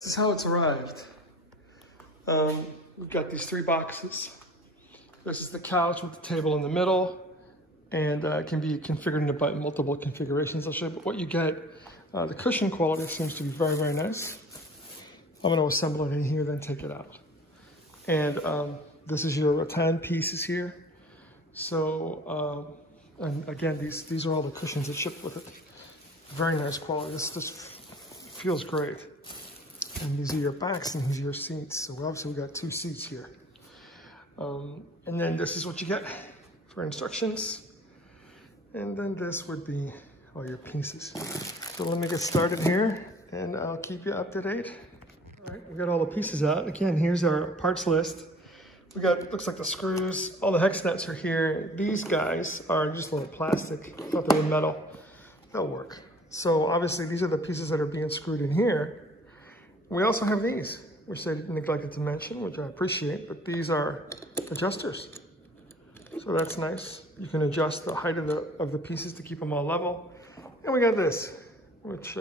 This is how it's arrived. We've got these 3 boxes. This is the couch with the table in the middle, and it can be configured into multiple configurations. I'll show you what you get. The cushion quality seems to be very, very nice. I'm going to assemble it in here, then take it out. And this is your rattan pieces here. So, and again, these are all the cushions that ship with it. Very nice quality. This feels great. And these are your backs and these are your seats. So obviously we got 2 seats here. And then this is what you get for instructions. And then this would be all your pieces. So let me get started here and I'll keep you up to date. All right, we got all the pieces out. Again, here's our parts list. We got, looks like the screws, all the hex nuts are here. These guys are just little plastic. I thought they were metal. They'll work. So obviously these are the pieces that are being screwed in here. We also have these, which they neglected to mention, which I appreciate, but these are adjusters. So that's nice. You can adjust the height of the pieces to keep them all level. And we got this, which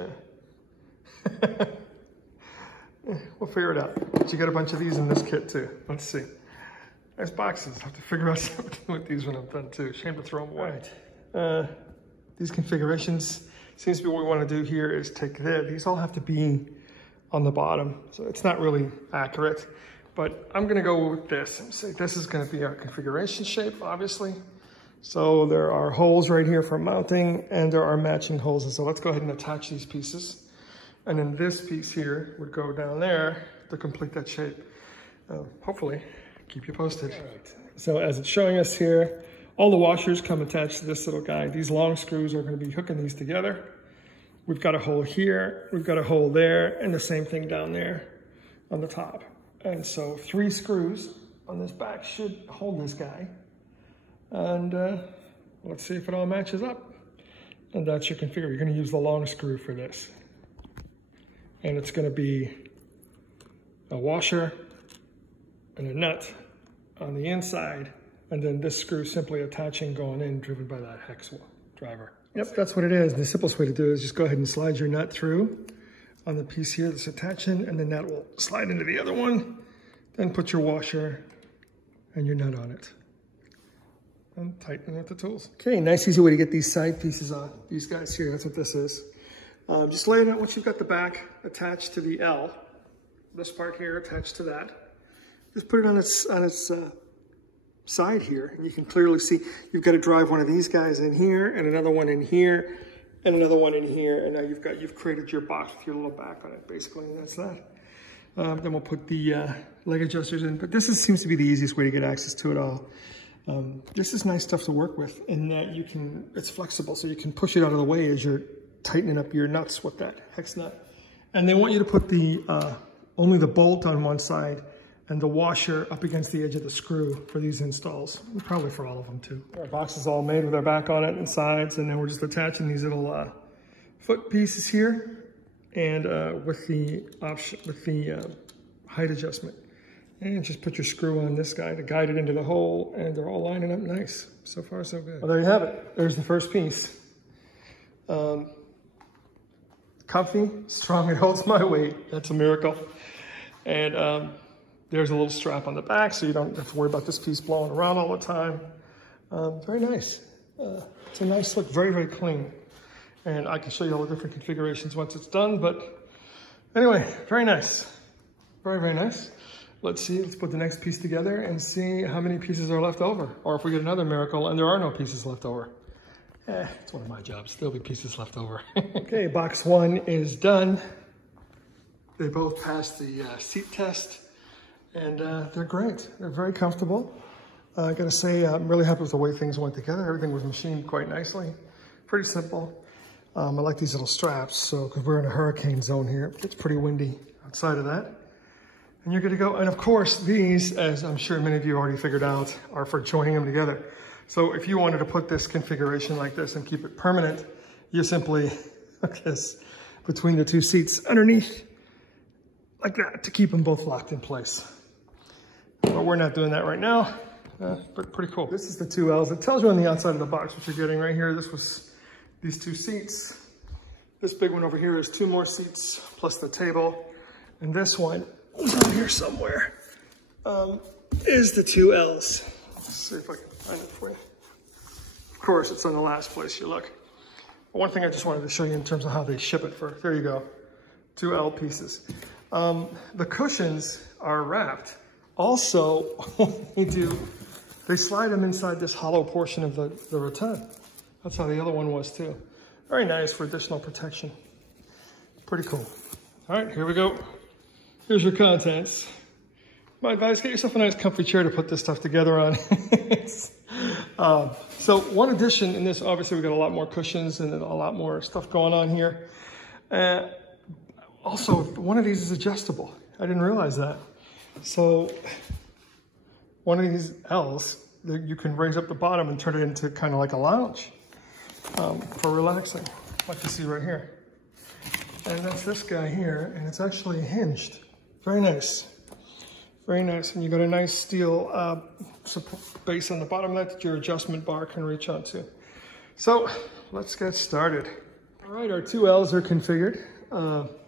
we'll figure it out. But you get a bunch of these in this kit too. Let's see. Nice boxes. I have to figure out something with these when I'm done too. Shame to throw them away. Right. These configurations, seems to be what we want to do here is take these all have to be on the bottom. So it's not really accurate, but I'm gonna go with this and say this is gonna be our configuration shape, obviously. So there are holes right here for mounting and there are matching holes. And so let's go ahead and attach these pieces. And then this piece here would go down there to complete that shape. Hopefully, keep you posted. All right. So as it's showing us here, all the washers come attached to this little guy. These long screws are gonna be hooking these together. We've got a hole here, we've got a hole there, and the same thing down there on the top. And so 3 screws on this back should hold this guy. And let's see if it all matches up. And that's your configure. You're gonna use the long screw for this. And it's gonna be a washer and a nut on the inside, and then this screw simply attaching, going in, driven by that hex driver. Yep, that's what it is. The simplest way to do it is just go ahead and slide your nut through on the piece here that's attaching, and then that will slide into the other one. Then put your washer and your nut on it. And tighten with the tools. Okay, nice easy way to get these side pieces on. These guys here, that's what this is. Just lay it out once you've got the back attached to the L. This part here attached to that. Just put it on its side here, and you can clearly see you've got to drive one of these guys in here and another one in here and another one in here, and now you've created your box with your little back on it basically, and that's that. Then we'll put the leg adjusters in, but this seems to be the easiest way to get access to it all. This is nice stuff to work with in that it's flexible, so you can push it out of the way as you're tightening up your nuts with that hex nut. And they want you to put only the bolt on one side and the washer up against the edge of the screw for these installs, and probably for all of them too. Our box is all made with our back on it and sides, and then we're just attaching these little foot pieces here, and with the height adjustment. And just put your screw on this guy to guide it into the hole, and they're all lining up nice. So far, so good. Well, there you have it. There's the first piece. Comfy, strong, it holds my weight. That's a miracle. And there's a little strap on the back, so you don't have to worry about this piece blowing around all the time. Very nice. It's a nice look, very, very clean. And I can show you all the different configurations once it's done, but anyway, very nice. Very, very nice. Let's put the next piece together and see how many pieces are left over, or if we get another miracle and there are no pieces left over. It's one of my jobs, there'll be pieces left over. Okay, box 1 is done. They both passed the seat test. And they're great. They're very comfortable. I gotta say, I'm really happy with the way things went together. Everything was machined quite nicely. Pretty simple. I like these little straps, so because we're in a hurricane zone here, it's pretty windy outside of that. And you're good to go. And of course, these, as I'm sure many of you already figured out, are for joining them together. So if you wanted to put this configuration like this and keep it permanent, you simply hook this between the 2 seats underneath, like that, to keep them both locked in place. But we're not doing that right now, but pretty cool. This is the 2 L's. It tells you on the outside of the box what you're getting right here. This was these 2 seats. This big one over here is 2 more seats plus the table. And this one is on here somewhere, is the 2 L's. Let's see if I can find it for you. Of course, it's on the last place you look. One thing I just wanted to show you in terms of how they ship it for, there you go, 2 L pieces. The cushions are wrapped. Also, what they do, they slide them inside this hollow portion of the rattan. That's how the other one was too. Very nice for additional protection. Pretty cool. All right, here we go. Here's your contents. My advice, get yourself a nice comfy chair to put this stuff together on. So one addition in this, obviously we got a lot more cushions and a lot more stuff going on here. Also, one of these is adjustable. I didn't realize that. So one of these L's, you can raise up the bottom and turn it into kind of like a lounge for relaxing, like you see right here. And that's this guy here, and it's actually hinged. Very nice. Very nice. And you got a nice steel base on the bottom of that your adjustment bar can reach onto. So let's get started. All right, our 2 L's are configured.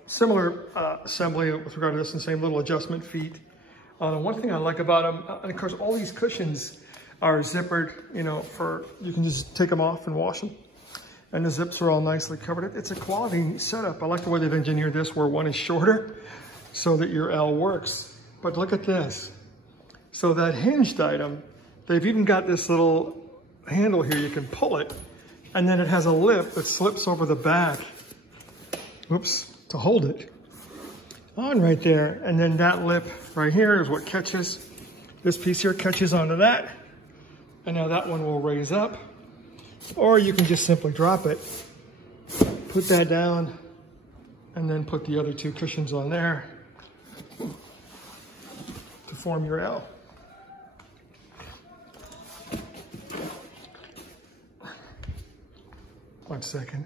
Similar assembly with regard to this, and same little adjustment feet. One thing I like about them, and of course all these cushions are zippered, you know, you can just take them off and wash them. And the zips are all nicely covered. It's a quality setup. I like the way they've engineered this where one is shorter so that your L works. But look at this. So that hinged item, they've even got this little handle here. You can pull it, and then it has a lip that slips over the back. Oops, to hold it on right there. And then that lip right here is what catches. This piece here catches onto that. And now that one will raise up. Or you can just simply drop it, put that down, and then put the other 2 cushions on there to form your L. One second.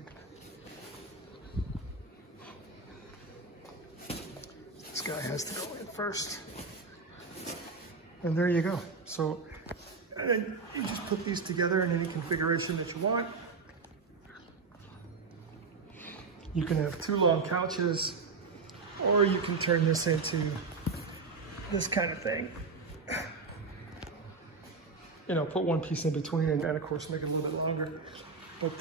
This guy has to go in first. And there you go. So, and then you just put these together in any configuration that you want. You can have 2 long couches, or you can turn this into this kind of thing. You know, put one piece in between and of course make it a little bit longer. But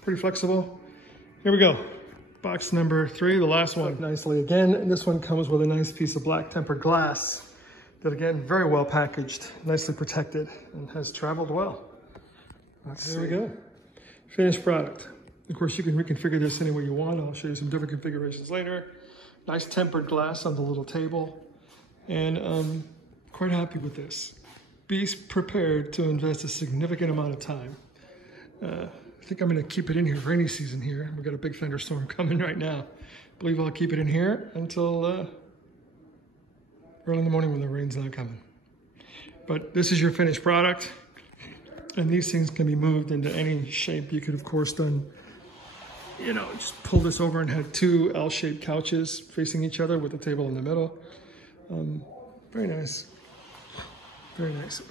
pretty flexible. Here we go. Box number 3, the last one. Nicely again, and this one comes with a nice piece of black tempered glass. That again, very well packaged, nicely protected, and has traveled well. There we go. Finished product. Of course, you can reconfigure this any way you want. I'll show you some different configurations later. Nice tempered glass on the little table. And quite happy with this. Be prepared to invest a significant amount of time. I think I'm gonna keep it in here, rainy season here. We've got a big thunderstorm coming right now. I believe I'll keep it in here until early in the morning when the rain's not coming. But this is your finished product. And these things can be moved into any shape. You could, of course, then, you know, just pull this over and have 2 L-shaped couches facing each other with a table in the middle. Very nice. Very nice.